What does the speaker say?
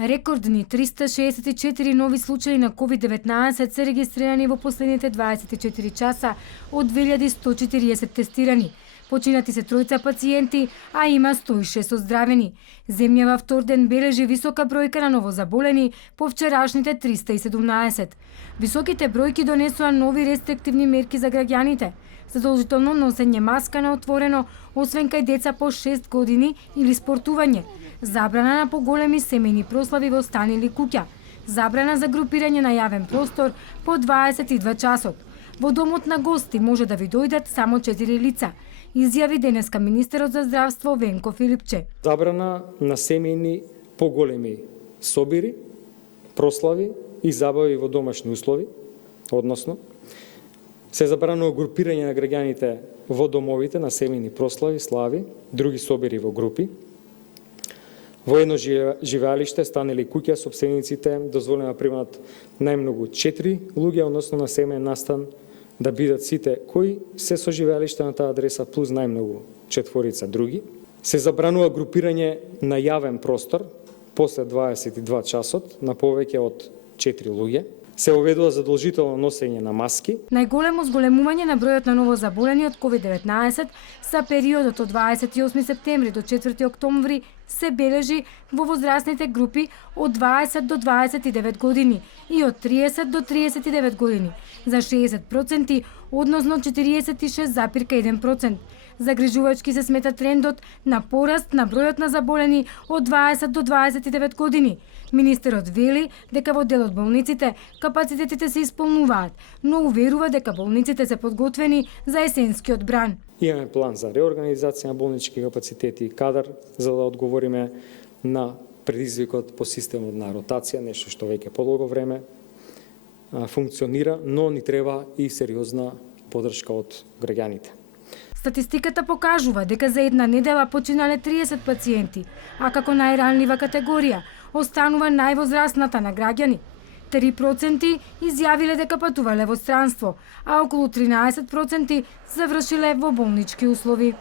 Рекордни 364 нови случаи на COVID-19 се регистрирани во последните 24 часа од 2140 тестирани. Починати се тројца пациенти, а има 106 оздравени. Земјава втор ден бележи висока бројка на новозаболени по вчерашните 317. Високите бројки донесоа нови рестриктивни мерки за граѓаните. Задолжително носење маска на отворено, освен кај деца по 6 години или спортување. Забрана на поголеми семејни прослави во стан или куќа. Забрана за групирање на јавен простор по 22 часот. Во домот на гости може да ви дојдат само 4 лица, изјави денеска министерот за здравство Венко Филипче. Забрана на семејни поголеми собири, прослави и забави во домашни услови, односно се забранува групирање на граѓаните во домовите на семејни прослави, слави, други собири во групи. Во едно живеалиште, стан или куќа, собствениците дозволено да примат најмногу 4 луѓе, односно на семеен настан да бидат сите кои се со живеалиште на таа адреса плюс најмногу 4 други. Се забранува групирање на јавен простор после 22 часот на повеќе од 4 луѓе. Се уведува задолжително носење на маски. Најголемо зголемување на бројот на новозаболени од COVID-19 за периодот од 28 септември до 4 октомври се бележи во возрастните групи од 20 до 29 години и од 30 до 39 години за 60%, односно 46,1%. Загрижувачки се смета трендот на пораст на бројот на заболени од 20 до 29 години. Министерот вели дека во дел од болниците капацитетите се исполнуваат, но уверува дека болниците се подготвени за есенскиот бран. Имаме план за реорганизација на болнички капацитети и кадар за да одговориме на предизвикот по системот на ротација, нешто што веќе подолго време функционира, но ни треба и сериозна поддршка од граѓаните. Статистиката покажува дека за една недела починале 30 пациенти, а како најранлива категорија останува највозрастната на граѓани. 3% изјавиле дека патувале во странство, а околу 13% завршиле во болнички услови.